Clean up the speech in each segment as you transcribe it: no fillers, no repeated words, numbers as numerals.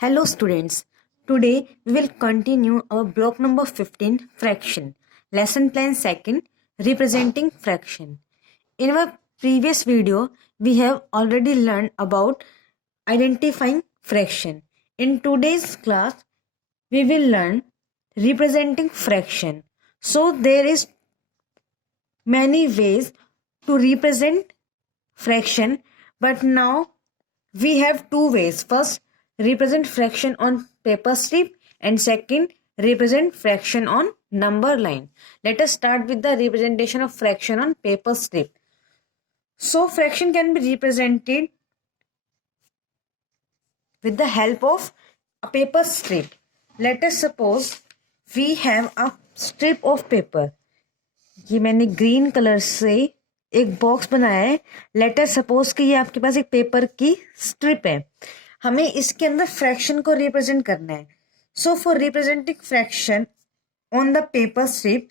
Hello students, today we will continue our block number 15 fraction, lesson plan 2nd representing fraction. In our previous video, we have already learned about identifying fraction. In today's class, we will learn representing fraction. So there is many ways to represent fraction, but now we have two ways. First, represent fraction on paper strip, and second, represent fraction on number line. Let us start with the representation of fraction on paper strip. So fraction can be represented with the help of a paper strip. Let us suppose we have a strip of paper. ये मैंने green colour से एक box बनाया है. Late us suppose कि ये आपके पास एक पेपर की स्ट्रिप है. हमें इसके अंदर फ्रैक्शन को रिप्रेजेंट करना है. So for representing fraction on the paper strip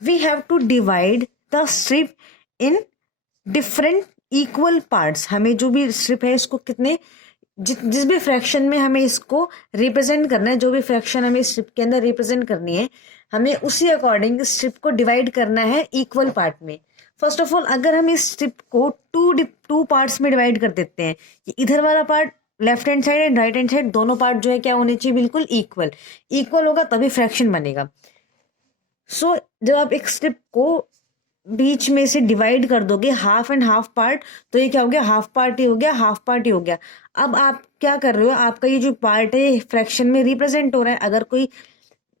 we have to divide the strip in different equal parts. हमें जो भी स्ट्रिप है इसको कितने जिस भी फ्रैक्शन में हमें इसको रिप्रेजेंट करना है, जो भी फ्रैक्शन हमें स्ट्रिप के अंदर रिप्रेजेंट करनी है, हमें उसी अकॉर्डिंग स्ट्रिप को डिवाइड करना है इक्वल पार्ट में. फर्स्ट ऑफ ऑल, अगर हम इस स्ट्रिप को टू पार्ट्स में डिवाइड कर देते हैं, इधर वाला part left hand side and right hand side दोनों पार्ट जो है क्या होने चाहिए, बिल्कुल इक्वल होगा तभी फ्रैक्शन बनेगा. सो जब आप एक स्ट्रिप को बीच में से डिवाइड कर दोगे हाफ एंड हाफ पार्ट, तो ये क्या हो गया, हाफ पार्ट ही हो गया, हाफ पार्ट ही हो गया. अब आप क्या कर रहे हो, आपका ये जो पार्ट है फ्रैक्शन में रिप्रेजेंट हो रहा है. अगर कोई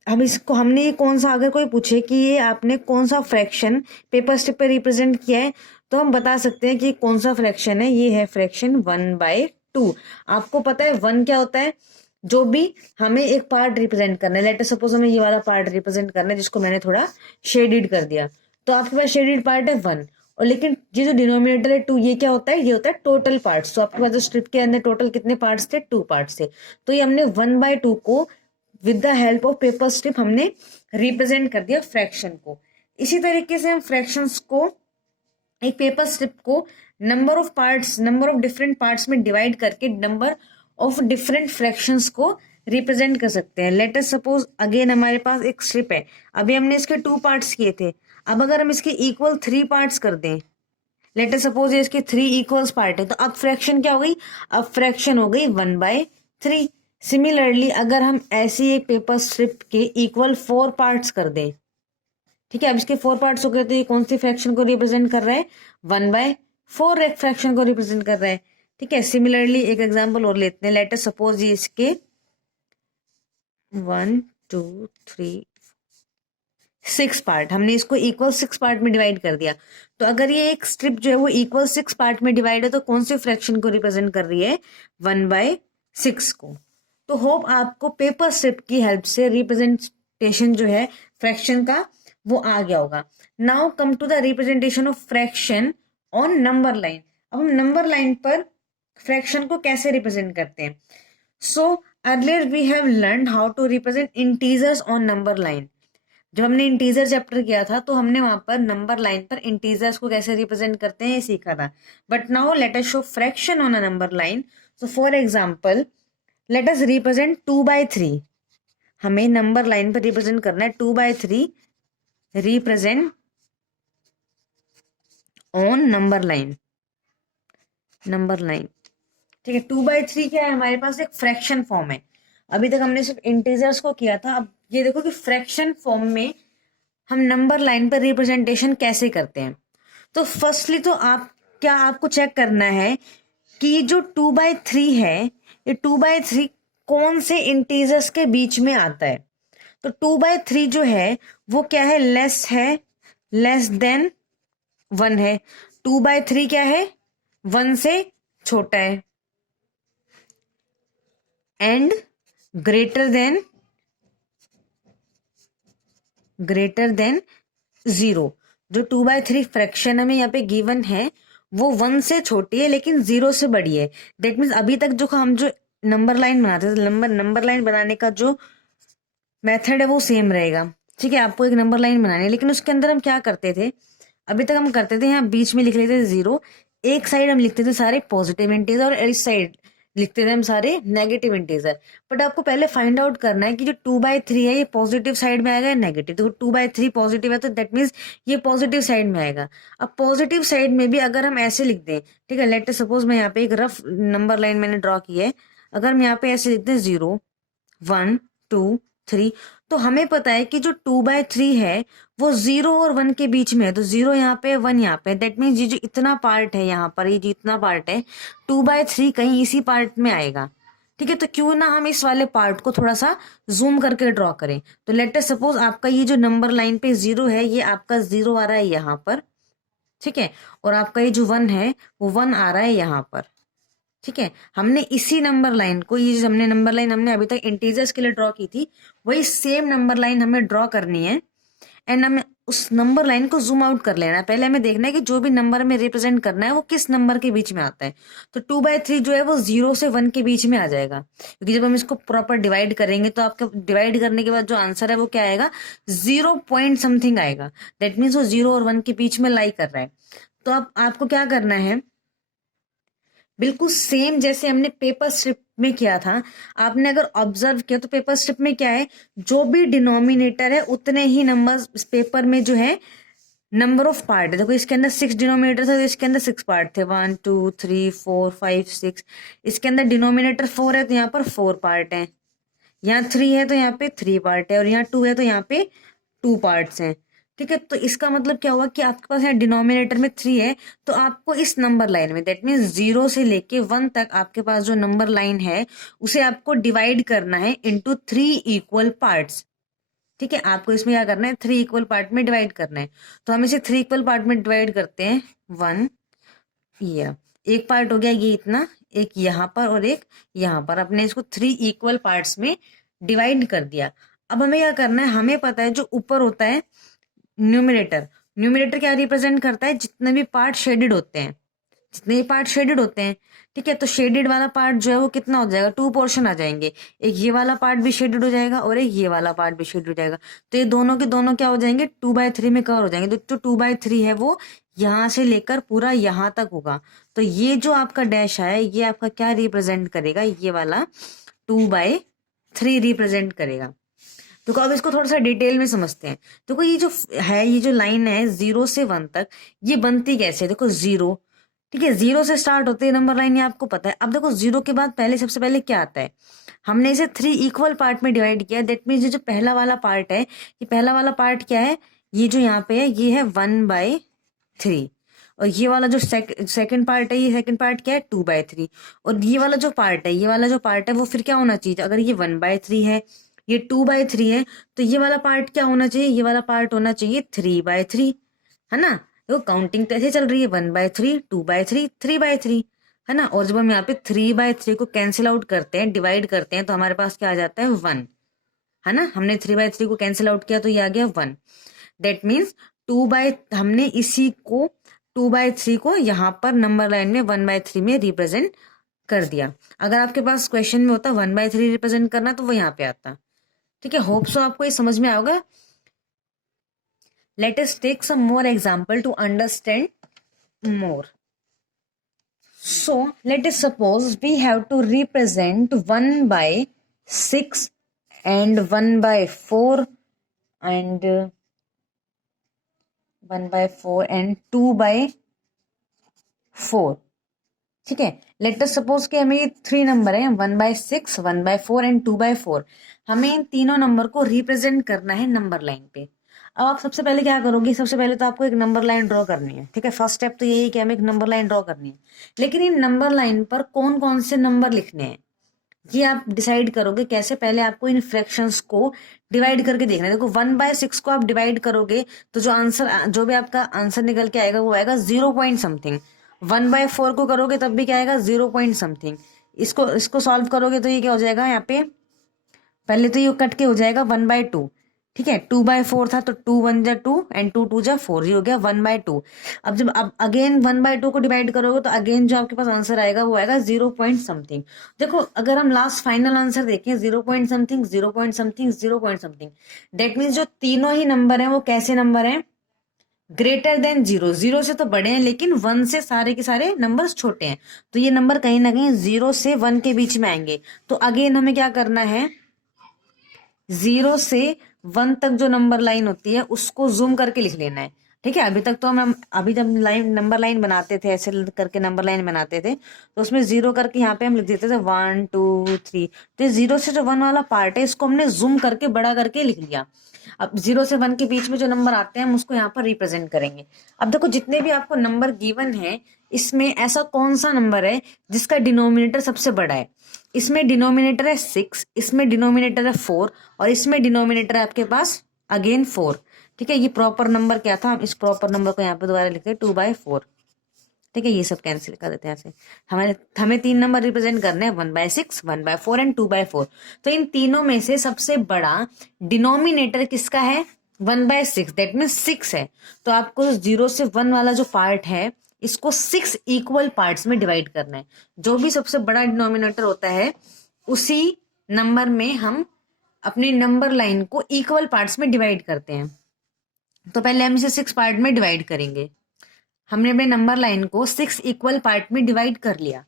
हमने ये कौन सा, अगर कोई पूछे कि ये आपने कौन सा फ्रैक्शन पेपर स्ट्रिप पे रिप्रेजेंट किया है, तो हम बता सकते हैं कि कौन सा फ्रैक्शन है. ये है फ्रैक्शन 1/2. आपको पता है 1 क्या होता है, जो भी हमें एक पार्ट रिप्रेजेंट करना है. लेट अस सपोज हमें ये वाला पार्ट रिप्रेजेंट करना है जिसको मैंने थोड़ा शेडेड कर दिया, तो आपके पास शेडेड पार्ट है 1. और लेकिन ये जो डिनोमिनेटर है 2, ये क्या होता है, ये होता है टोटल पार्ट्स. तो आपके पास जो स्ट्रिप के अंदर टोटल कितने पार्ट्स थे, 2 पार्ट्स थे. तो ये हमने 1/2 को with the help of paper strip हमने रिप्रेजेंट कर दिया फ्रैक्शन को. इसी तरीके से हम फ्रैक्शंस को, एक पेपर स्ट्रिप को नंबर ऑफ डिफरेंट पार्ट्स में डिवाइड करके नंबर ऑफ डिफरेंट फ्रैक्शंस को रिप्रेजेंट कर सकते हैं. लेट अस सपोज अगेन हमारे पास एक स्ट्रिप है. अभी हमने इसके 2 पार्ट्स किए थे. अब अगर हम इसके इक्वल 3 पार्ट्स कर दें, लेट अस सपोज ये इसके 3 इक्वल्स पार्ट है, तो अब फ्रैक्शन क्या हो गई, अब फ्रैक्शन हो गई 1/3. सिमिलरली अगर हम ऐसी एक पेपर स्ट्रिप के इक्वल 4 पार्ट्स कर दें, ठीक है, अब इसके 4 पार्ट्स हो गए, तो ये कौन सी फ्रैक्शन को रिप्रेजेंट कर रहा है, 1/4 एक फ्रैक्शन को रिप्रेजेंट कर रहा है. ठीक है, सिमिलरली एक एग्जांपल और लेते हैं. लेट अस सपोज ये इसके 1 2 3 6 पार्ट, हमने इसको इक्वल 6 पार्ट में डिवाइड कर दिया. तो अगर ये एक स्ट्रिप जो है वो इक्वल 6 पार्ट में डिवाइड है, तो कौन से फ्रैक्शन को रिप्रेजेंट कर रही है, 1/6 को. तो होप आपको पेपर स्ट्रिप की हेल्प से रिप्रेजेंटेशन जो है फ्रैक्शन का वो आ गया होगा. Now come to the representation of fraction on number line. अब हम नंबर लाइन पर फ्रैक्शन को कैसे रिप्रेजेंट करते हैं. So earlier we have learn how to represent integers on number line. जब हमने इंटीजर चैप्टर किया था तो हमने वहां पर नंबर लाइन पर इंटीजर्स को कैसे रिप्रेजेंट करते हैं ये सीखा था. But now let us show fraction on a number line. So for example let us represent 2/3. हमें नंबर लाइन पर रिप्रेजेंट करना है 2/3 रिप्रेजेंट ऑन नंबर लाइन. ठीक है, 2/3 क्या है, हमारे पास एक फ्रैक्शन फॉर्म है. अभी तक हमने सिर्फ इंटीजर्स को किया था. अब ये देखो कि फ्रैक्शन फॉर्म में हम नंबर लाइन पर रिप्रेजेंटेशन कैसे करते हैं. तो फर्स्टली तो आपको चेक करना है कि जो 2/3 है, ये 2/3 कौन से इंटीजर्स के बीच में आता है. तो 2/3 जो है वो क्या है, लेस देन 1 है. 2/3 क्या है, 1 से छोटा है, एंड ग्रेटर देन 0. जो 2/3 फ्रैक्शन हमें यहाँ पे गिवन है वो 1 से छोटी है लेकिन 0 से बड़ी है. दैट मीन्स अभी तक जो हम जो नंबर लाइन बनाते थे, नंबर लाइन बनाने का जो मेथड है वो सेम रहेगा. ठीक है, आपको एक नंबर लाइन बनानी है, लेकिन उसके अंदर हम क्या करते थे, अभी तक हम करते थे यहाँ बीच में लिख लेते थे 0, एक साइड हम लिखते थे सारे पॉजिटिव इंटीजर और इस साइड लिखते थे हम सारे नेगेटिव इंटीजर। बट आपको पहले फाइंड आउट करना है कि जो 2/3 है ये पॉजिटिव साइड में आएगा या नेगेटिव। तो 2/3 पॉजिटिव है तो दैट मीन्स ये पॉजिटिव साइड में आएगा। अब पॉजिटिव साइड में भी अगर हम ऐसे लिख दें, ठीक है, लेट सपोज मैं यहाँ पे एक रफ नंबर लाइन मैंने ड्रॉ की है, अगर मैं यहाँ पे ऐसे लिख दें 0 1 2 3, तो हमें पता है कि जो 2/3 है वो 0 और 1 के बीच में है। तो 0 यहाँ पे 1 यहाँ पे, दैट मीन्स ये जो इतना पार्ट है यहाँ पर, ये जो इतना पार्ट है 2/3 कहीं इसी पार्ट में आएगा। ठीक है, तो क्यों ना हम इस वाले पार्ट को थोड़ा सा जूम करके ड्रॉ करें। तो लेट अस सपोज आपका ये जो नंबर लाइन पे 0 है ये आपका 0 आ रहा है यहाँ पर, ठीक है, और आपका ये जो 1 है वो 1 आ रहा है यहाँ पर। ठीक है, हमने इसी नंबर लाइन को, ये जो हमने नंबर लाइन हमने अभी तक इंटीजर्स के लिए ड्रॉ की थी, वही सेम नंबर लाइन हमें ड्रॉ करनी है। एंड हमें उस नंबर लाइन को जूम आउट कर लेना है। पहले हमें देखना है कि जो भी नंबर हमें रिप्रेजेंट करना है वो किस नंबर के बीच में आता है। तो 2/3 जो है वो 0 से 1 के बीच में आ जाएगा, क्योंकि जब हम इसको प्रॉपर डिवाइड करेंगे तो आपका डिवाइड करने के बाद जो आंसर है वो क्या आएगा, 0 पॉइंट समथिंग आएगा। दैट मीन्स वो 0 और 1 के बीच में लाई कर रहा है। तो अब आपको क्या करना है, बिल्कुल सेम जैसे हमने पेपर स्ट्रिप में किया था, आपने अगर ऑब्जर्व किया तो पेपर स्ट्रिप में क्या है, जो भी डिनोमिनेटर है उतने ही नंबर पेपर में जो है नंबर ऑफ पार्ट है। देखो इसके अंदर 6 डिनोमिनेटर था तो इसके अंदर 6 पार्ट थे, 1 2 3 4 5 6। इसके अंदर डिनोमिनेटर 4 है तो यहाँ पर 4 पार्ट है, यहाँ 3 है तो यहाँ पे 3 पार्ट है, और यहाँ 2 है तो यहाँ पे 2 पार्ट्स हैं। ठीक है, तो इसका मतलब क्या हुआ कि आपके पास यहाँ डिनोमिनेटर में 3 है, तो आपको इस नंबर लाइन में, दैट मीन्स 0 से लेके 1 तक आपके पास जो नंबर लाइन है उसे आपको डिवाइड करना है इंटू 3 इक्वल पार्ट्स। ठीक है, आपको इसमें क्या करना है, 3 इक्वल पार्ट में डिवाइड करना है। तो हम इसे 3 इक्वल पार्ट में डिवाइड करते हैं। 1 ये एक पार्ट हो गया, ये इतना, एक यहाँ पर और एक यहाँ पर, अपने इसको 3 इक्वल पार्ट्स में डिवाइड कर दिया। अब हमें क्या करना है, हमें पता है जो ऊपर होता है न्यूमरेटर, न्यूमरेटर क्या रिप्रेजेंट करता है, जितने भी पार्ट शेडेड होते हैं, जितने भी पार्ट शेडेड होते हैं। ठीक है, तो शेडेड वाला पार्ट जो है वो कितना हो जाएगा, 2 पोर्शन आ जाएंगे, एक ये वाला पार्ट भी शेडेड हो जाएगा और एक ये वाला पार्ट भी शेडेड हो जाएगा। तो ये दोनों के दोनों क्या हो जाएंगे, 2/3 में कवर हो जाएंगे। तो 2/3 है वो यहाँ से लेकर पूरा यहाँ तक होगा। तो ये जो आपका डैश है ये आपका क्या रिप्रेजेंट करेगा, ये वाला 2/3 रिप्रेजेंट करेगा। देखो अब इसको थोड़ा सा डिटेल में समझते हैं। देखो ये जो है, ये जो लाइन है 0 से 1 तक, ये बनती कैसे है, देखो 0, ठीक है, 0 से स्टार्ट होती है नंबर लाइन, ये आपको पता है। अब देखो 0 के बाद पहले सबसे पहले क्या आता है, हमने इसे 3 इक्वल पार्ट में डिवाइड किया। दैट मीन्स ये जो पहला वाला पार्ट है, ये पहला वाला पार्ट क्या है, ये जो यहाँ पे है ये है 1/3, और ये वाला जो सेकंड पार्ट है, ये सेकंड पार्ट क्या है, 2/3। और ये वाला जो पार्ट है, ये वाला जो पार्ट है वो फिर क्या होना चाहिए, अगर ये 1/3 है, ये 2/3 है, तो ये वाला पार्ट क्या होना चाहिए, ये वाला पार्ट होना चाहिए 3/3, है ना। देखो काउंटिंग तो ऐसे चल रही है, 1/3 2/3 3/3, है ना। और जब हम यहाँ पे 3/3 को कैंसिल आउट करते हैं, डिवाइड करते हैं, तो हमारे पास क्या आ जाता है, 1, है ना। हमने 3/3 को कैंसिल आउट किया तो ये आ गया 1। दैट मीन्स हमने इसी को 2/3 को यहाँ पर नंबर लाइन में 1/3 में रिप्रेजेंट कर दिया। अगर आपके पास क्वेश्चन में होता 1/3 रिप्रेजेंट करना तो वो यहाँ पे आता। ठीक है, होप सो आपको ये समझ में आएगा। Let us take some more example to understand more. So let us suppose we have to represent 1/6 and 1/4 and 1/4 and 2/4। ठीक है, लेट अस सपोज कि हमें ये 3 नंबर है, 1/6 1/4 एंड 2/4। हमें इन तीनों नंबर को रिप्रेजेंट करना है नंबर लाइन पे। अब आप सबसे पहले क्या करोगे, सबसे पहले तो आपको एक नंबर लाइन ड्रॉ करनी है। ठीक है, फर्स्ट स्टेप तो यही है कि हमें एक नंबर लाइन ड्रॉ करनी है। लेकिन इन नंबर लाइन पर कौन कौन से नंबर लिखने हैं ये आप डिसाइड करोगे कैसे, पहले आपको इन फ्रैक्शंस को डिवाइड करके देखना है। देखो 1/6 को आप डिवाइड करोगे तो जो आंसर, जो भी आपका आंसर निकल के आएगा वो आएगा 0 पॉइंट समथिंग। 1/4 को करोगे तब भी क्या आएगा, 0 पॉइंट समथिंग। इसको सॉल्व करोगे तो ये क्या हो जाएगा, यहाँ पे पहले तो ये कट के हो जाएगा 1/2। ठीक है, 2/4 था तो 2 1 जा 2 एंड 2 2 जा 4, ये हो गया 1/2। अब जब अब अगेन 1/2 को डिवाइड करोगे तो अगेन जो आपके पास आंसर आएगा वो आएगा 0 पॉइंट समथिंग। देखो अगर हम लास्ट फाइनल आंसर देखें, 0 point something 0 point something 0 point something, that means जो तीनों ही नंबर हैं वो कैसे नंबर हैं, ग्रेटर देन जीरो, जीरो से तो बड़े हैं लेकिन वन से सारे के सारे नंबर्स छोटे हैं, तो ये नंबर कहीं ना कहीं जीरो से वन के बीच में आएंगे। तो अगेन हमें क्या करना है, जीरो से वन तक जो नंबर लाइन होती है उसको जूम करके लिख लेना है। ठीक है, अभी तक तो हम अभी जब लाइन नंबर लाइन बनाते थे, ऐसे करके नंबर लाइन बनाते थे, तो उसमें जीरो करके यहाँ पे हम लिख देते थे 1 2 3। तो जीरो से जो वन वाला पार्ट है इसको हमने जूम करके बड़ा करके लिख लिया। अब जीरो से वन के बीच में जो नंबर आते हैं हम उसको यहाँ पर रिप्रेजेंट करेंगे। अब देखो जितने भी आपको नंबर गिवन है इसमें ऐसा कौन सा नंबर है जिसका डिनोमिनेटर सबसे बड़ा है। इसमें डिनोमिनेटर है 6, इसमें डिनोमिनेटर है 4, और इसमें डिनोमिनेटर है आपके पास अगेन 4। ठीक है, ये प्रॉपर नंबर क्या था, हम इस प्रॉपर नंबर को यहाँ पे दोबारा लिखते हैं 2/4। ठीक है, ये सब कैंसिल कर देते हैं ऐसे। हमें तीन नंबर रिप्रेजेंट करने हैं, 1/6, 1/4 एंड 2/4। तो इन तीनों में से सबसे बड़ा डिनोमिनेटर किसका है, 1/6, दैट मीन 6 है। तो आपको जीरो से वन वाला जो पार्ट है इसको 6 इक्वल पार्ट्स में डिवाइड करना है। जो भी सबसे बड़ा डिनोमिनेटर होता है उसी नंबर में हम अपनी नंबर लाइन को इक्वल पार्ट्स में डिवाइड करते हैं। तो पहले हम इसे 6 पार्ट में डिवाइड करेंगे। हमने अपने नंबर लाइन को 6 इक्वल पार्ट में डिवाइड कर लिया।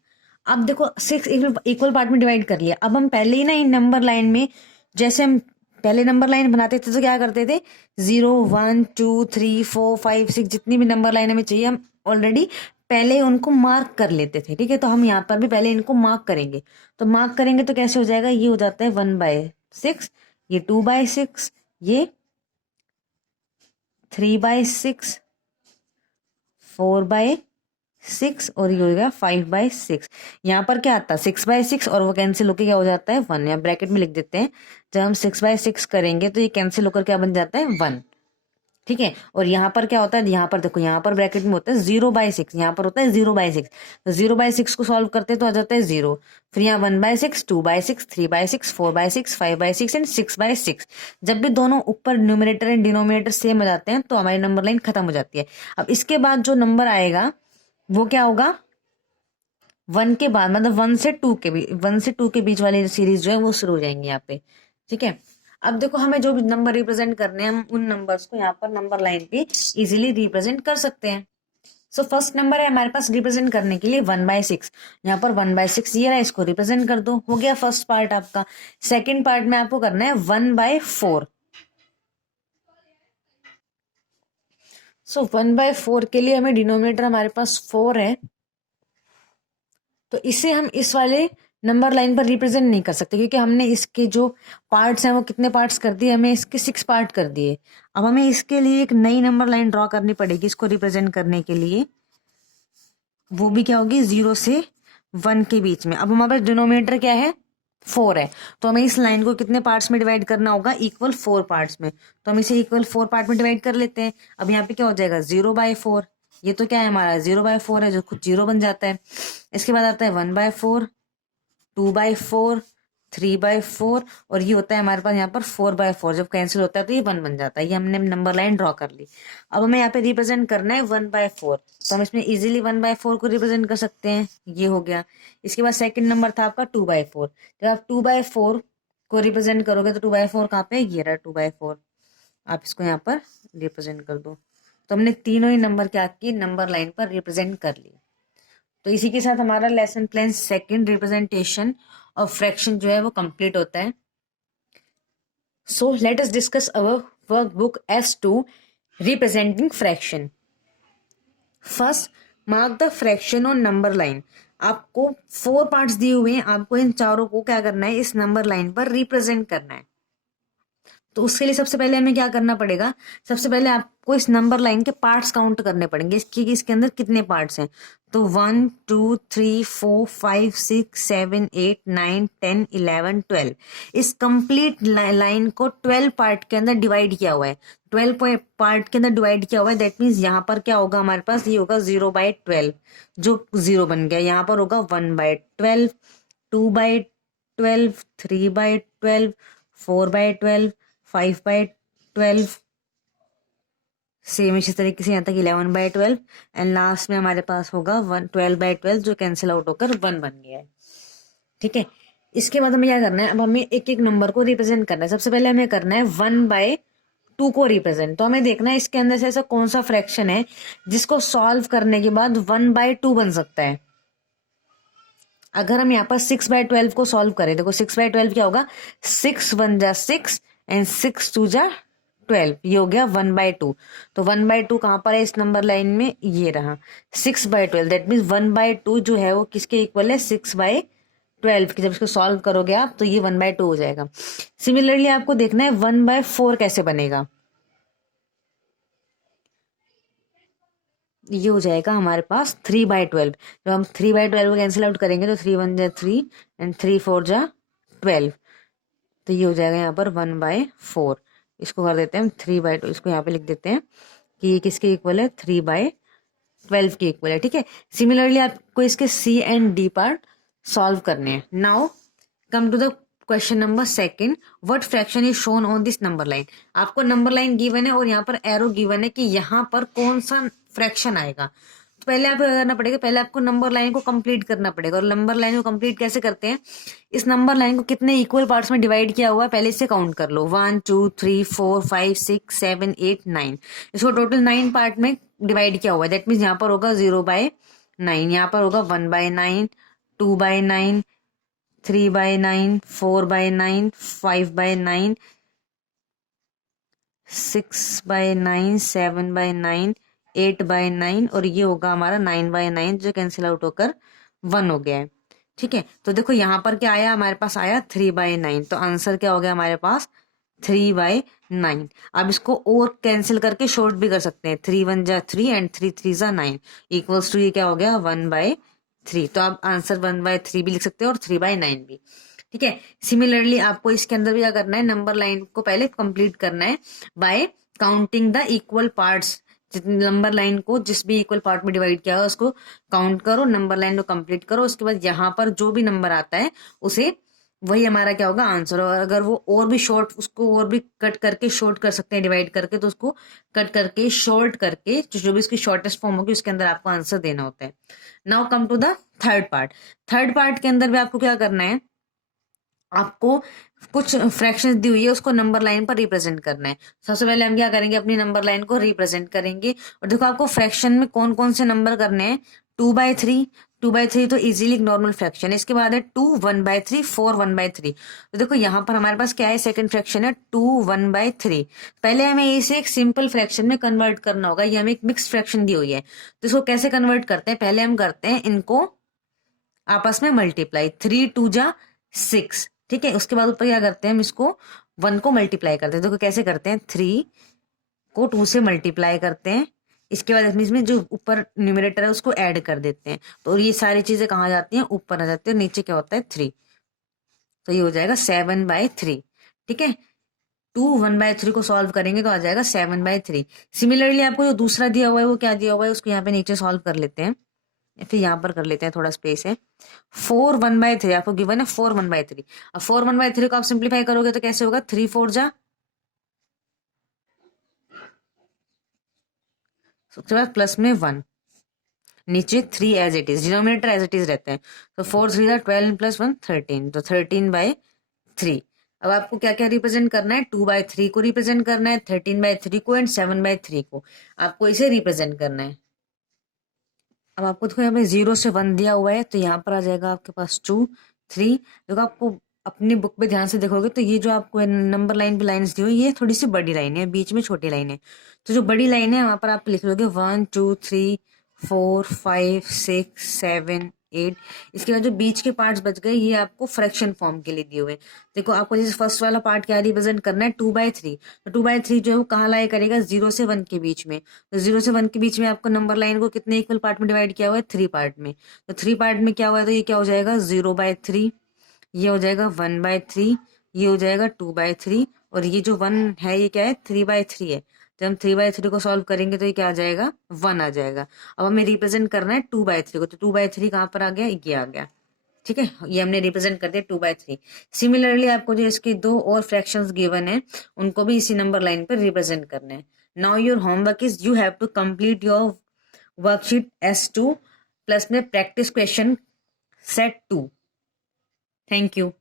अब देखो 6 इक्वल पार्ट में डिवाइड कर लिया। अब हम पहले ही ना इन नंबर लाइन में, जैसे हम पहले नंबर लाइन बनाते थे तो क्या करते थे, 0 1 2 3 4 5 6 जितनी भी नंबर लाइन हमें चाहिए हम ऑलरेडी पहले उनको मार्क कर लेते थे। ठीक है, तो हम यहाँ पर भी पहले इनको मार्क करेंगे। तो मार्क करेंगे तो कैसे हो जाएगा, ये हो जाता है 1/6, ये 2/6, ये 3/6, 4/6 और ये हो गया 5/6। यहाँ पर क्या आता है 6/6 और वो कैंसिल होकर क्या हो जाता है 1। या ब्रैकेट में लिख देते हैं, जब हम 6/6 करेंगे तो ये कैंसिल होकर क्या बन जाता है 1। ठीक है, और यहाँ पर क्या होता है, यहाँ पर देखो, यहाँ पर ब्रैकेट में होता है 0/6, यहाँ पर होता है 0/6। तो 0/6 को सॉल्व करते हैं तो आ जाता है 0। फिर यहाँ 1/6, 2/6, 3/6, 4/6, 5/6 एंड 6/6। जब भी दोनों ऊपर न्यूमरेटर एंड डिनोमिनेटर सेम हो जाते हैं तो हमारी नंबर लाइन खत्म हो जाती है। अब इसके बाद जो नंबर आएगा वो क्या होगा, 1 के बाद, मतलब 1 से 2 के बीच वाली सीरीज जो है वो शुरू हो जाएंगी यहाँ पे। ठीक है, अब देखो हमें जो भी नंबर रिप्रेजेंट करने हैं हम उन नंबर्स को यहाँ पर नंबर लाइन पे इजीली रिप्रेजेंट कर सकते हैं। सो फर्स्ट नंबर है हमारे पास रिप्रेजेंट करने के लिए 1/6। यहाँ पर 1/6 ये रहा, इसको रिप्रेजेंट कर दो, हो गया फर्स्ट पार्ट आपका। सेकेंड पार्ट में आपको करना है 1/4। सो 1/4 के लिए हमें डिनोमिनेटर हमारे पास 4 है, तो इसे हम इस वाले नंबर लाइन पर रिप्रेजेंट नहीं कर सकते क्योंकि हमने इसके जो पार्ट्स हैं वो कितने पार्ट्स कर दिए, हमें इसके 6 पार्ट कर दिए। अब हमें इसके लिए एक नई नंबर लाइन ड्रॉ करनी पड़ेगी इसको रिप्रेजेंट करने के लिए। वो भी क्या होगी, 0 से 1 के बीच में। अब हमारे पास डिनोमिनेटर क्या है, 4 है, तो हमें इस लाइन को कितने पार्ट्स में डिवाइड करना होगा, इक्वल 4 पार्ट्स में। तो हम इसे इक्वल 4 पार्ट में डिवाइड कर लेते हैं। अब यहाँ पे क्या हो जाएगा 0/4, ये तो क्या है हमारा 0/4 है जो खुद 0 बन जाता है। इसके बाद आता है 1/4, 2/4, 3/4 और ये होता है हमारे पास यहाँ पर 4/4। जब कैंसिल होता है तो ये 1 बन जाता है। ये हमने नंबर लाइन ड्रॉ कर ली। अब हमें यहाँ पे रिप्रेजेंट करना है 1/4, तो हम इसमें इजीली 1/4 को रिप्रेजेंट कर सकते हैं, ये हो गया। इसके बाद सेकंड नंबर था आपका 2/4। जब आप 2/4 को रिप्रेजेंट करोगे तो 2/4 कहाँ पे, ये रहा 2/4। आप इसको यहाँ पर रिप्रेजेंट कर दो। तो हमने तीनों ही नंबर क्या की, नंबर लाइन पर रिप्रेजेंट कर लिए। तो इसी के साथ हमारा lesson plan second representation of fraction जो है वो कंप्लीट होता है। सो let us discuss our workbook S2 representing fraction. First, mark the fraction on number line. आपको 4 पार्ट्स दिए हुए हैं, आपको इन चारों को क्या करना है, इस नंबर लाइन पर रिप्रेजेंट करना है। तो उसके लिए सबसे पहले हमें क्या करना पड़ेगा, सबसे पहले आपको इस नंबर लाइन के पार्ट्स काउंट करने पड़ेंगे, इसके अंदर कितने पार्ट्स हैं। तो 1 2 3 4 5 6 7 8 9 10 11 12। इस कंप्लीट लाइन को 12 पार्ट के अंदर डिवाइड किया हुआ है। 12 पार्ट के अंदर डिवाइड किया हुआ है, दैट मीन्स यहाँ पर क्या होगा हमारे पास, ये होगा 0/12 जो 0 बन गया। यहाँ पर होगा 1/12, 2/12, 3/12, 4/12, 5/12, सेम इसी तरीके से यहाँ तक 11/12 एंड लास्ट में हमारे पास होगा 12/12 जो कैंसिल आउट होकर 1 बन गया है। ठीक है, इसके बाद हमें क्या करना है, अब हमें एक एक नंबर को रिप्रेजेंट करना है। सबसे पहले हमें करना है 1/2 2 को रिप्रेजेंट। तो हमें देखना है इसके अंदर से ऐसा कौन सा फ्रैक्शन है जिसको सॉल्व करने के बाद 1/2 बन सकता है। अगर हम यहाँ पर 6/12 को सॉल्व करें, देखो 6/12 क्या होगा, 6 1 जा 6 एंड 6 2 जा 12, ये हो गया 1/2। तो 1/2 कहाँ पर है इस नंबर लाइन में, ये रहा 6/12। दैट मीन्स 1/2 जो है वो किसके इक्वल है, 6/12 की। जब इसको सॉल्व करोगे आप तो ये 1/2 हो जाएगा। सिमिलरली आपको देखना है 1/4 कैसे बनेगा। ये हो जाएगा हमारे पास 3/12। जब हम 3/12 को कैंसिल आउट करेंगे तो 3 1 जा 3 एंड 3 4 जा 12। तो ये हो जाएगा यहाँ पर 1/4। इसको कर देते हैं हम 3/2, इसको यहाँ पे लिख देते हैं कि ये किसके इक्वल है, 3/12 के इक्वल है। ठीक है, सिमिलरली आपको इसके C and D part solve करने हैं। Now come to the question number second, what fraction is shown on this number line. आपको नंबर लाइन गिवन है और यहाँ पर एरो गिवन है कि यहाँ पर कौन सा फ्रैक्शन आएगा। तो पहले आपको करना पड़ेगा, पहले आपको नंबर लाइन को कंप्लीट करना पड़ेगा। और नंबर लाइन को कंप्लीट कैसे करते हैं, इस नंबर लाइन को कितने इक्वल पार्ट्स में डिवाइड किया हुआ है पहले इससे काउंट कर लो, 1 2 3 4 5 6 7 8 9। इसको टोटल 9 पार्ट में डिवाइड किया हुआ है। दैट मीन्स यहाँ पर होगा 0/9, यहाँ पर होगा 1/9, 2/9, 3/9, 4/9, 5/9, 6/9, 7/9, 8/9 और ये होगा हमारा 9/9 जो कैंसिल आउट होकर 1 हो गया है। ठीक है, तो देखो यहाँ पर क्या आया, हमारे पास आया 3/9। तो आंसर क्या हो गया हमारे पास, 3/9। अब इसको और कैंसिल करके शॉर्ट भी कर सकते हैं, 3 1 जा 3 एंड 3 3 जा 9 इक्वल्स टू ये क्या हो गया 1/3। तो आप आंसर 1/3 भी लिख सकते हो और 3/9 भी। ठीक है, सिमिलरली आपको इसके अंदर भी क्या करना है, नंबर लाइन को पहले कंप्लीट करना है bye counting the equal parts. Number line को जिस भी इक्वल पार्ट में डिवाइड किया है उसको काउंट करो, नंबर लाइन को कंप्लीट करो, उसके बाद यहाँ पर जो भी नंबर आता है उसे, वही हमारा क्या होगा आंसर। और अगर वो और भी शॉर्ट, उसको और भी कट करके शॉर्ट कर सकते हैं डिवाइड करके, तो उसको कट करके शॉर्ट करके जो भी उसकी शॉर्टेस्ट फॉर्म होगी उसके अंदर आपको आंसर देना होता है। Now come to the third part. Third part के अंदर भी आपको क्या करना है, आपको कुछ फ्रैक्शंस दी हुई है उसको नंबर लाइन पर रिप्रेजेंट करना है। सबसे पहले हम क्या करेंगे, अपनी नंबर लाइन को रिप्रेजेंट करेंगे। और देखो आपको फ्रैक्शन में कौन कौन से नंबर करने हैं, 2/3, 2/3 तो इजीली नॉर्मल फ्रैक्शन है। इसके बाद है 2 1/3, 4 1/3। तो देखो यहाँ पर हमारे पास क्या है, सेकंड फ्रैक्शन है 2 1/3। पहले हमें इसे एक सिंपल फ्रैक्शन में कन्वर्ट करना होगा, ये हमें एक मिक्स फ्रैक्शन दी हुई है। तो इसको कैसे कन्वर्ट करते हैं, पहले हम करते हैं इनको आपस में मल्टीप्लाई, 3 2 जा 6। ठीक है, उसके बाद ऊपर क्या करते हैं, हम इसको 1 को मल्टीप्लाई करते हैं। देखो कैसे करते हैं, 3 को 2 से मल्टीप्लाई करते हैं, इसके बाद इसमें जो ऊपर न्यूमरेटर है उसको ऐड कर देते हैं। तो ये सारी चीजें कहाँ जाती हैं, ऊपर आ जाती है, नीचे क्या होता है 3। तो ये हो जाएगा 7/3। ठीक है, 2 1/3 को सॉल्व करेंगे तो आ जाएगा 7/3। सिमिलरली आपको जो दूसरा दिया हुआ है वो क्या दिया हुआ है, उसको यहाँ पे नीचे सॉल्व कर लेते हैं, फिर यहाँ पर कर लेते हैं, थोड़ा स्पेस है। 4 1/3 आपको गिवन है, 4 1/3। अब 4 1/3 को आप सिंप्लीफाई करोगे तो कैसे होगा, 3 4 जा, उसके बाद प्लस में 1, नीचे 3 as it is, denominator as it is रहते हैं। तो 4 3 जा 12 प्लस 1 13, तो 13/3। अब आपको क्या क्या रिप्रेजेंट करना है, 2/3 को रिप्रेजेंट करना है, 13/3 को एंड 7/3 को, आपको इसे रिप्रेजेंट करना है। अब आपको देखो यहाँ पे 0 से 1 दिया हुआ है, तो यहाँ पर आ जाएगा आपके पास 2 3। देखो आपको अपनी बुक पे ध्यान से देखोगे तो ये जो आपको नंबर लाइन पे लाइंस दी हुई, ये थोड़ी सी बड़ी लाइन है, बीच में छोटी लाइन है। तो जो बड़ी लाइन है वहां पर आप लिख लोगे 1 2 3 4 5 6 7 8। इसके बाद जो बीच के पार्ट्स बच गए ये आपको फ्रैक्शन फॉर्म के लिए दिए हुए हैं। देखो आपको जैसे फर्स्ट वाला पार्ट क्या रिप्रेजेंट करना है, 2/3। तो 2/3 जो है वो कहाँ लाया करेगा, 0 से 1 के बीच में। तो 0 से 1 के बीच में आपको नंबर लाइन को कितने इक्वल पार्ट में डिवाइड किया हुआ है, 3 पार्ट में। तो 3 पार्ट में क्या हुआ है, तो ये क्या हो जाएगा 0/3, ये हो जाएगा 1/3, ये हो जाएगा 2/3 और ये जो 1 है ये क्या है, 3/3 है। जब हम 3/3 को सॉल्व करेंगे तो ये क्या आ जाएगा, 1 आ जाएगा। अब हमें रिप्रेजेंट करना है 2/3 को, तो 2/3 कहाँ पर आ गया, ये आ गया। ठीक है, ये हमने रिप्रेजेंट कर दिया 2/3। सिमिलरली आपको जो इसके दो और फ्रैक्शंस गिवन है उनको भी इसी नंबर लाइन पर रिप्रेजेंट करना है। Now your homework is you have to complete your worksheet S2 plus में practice question set 2। Thank you.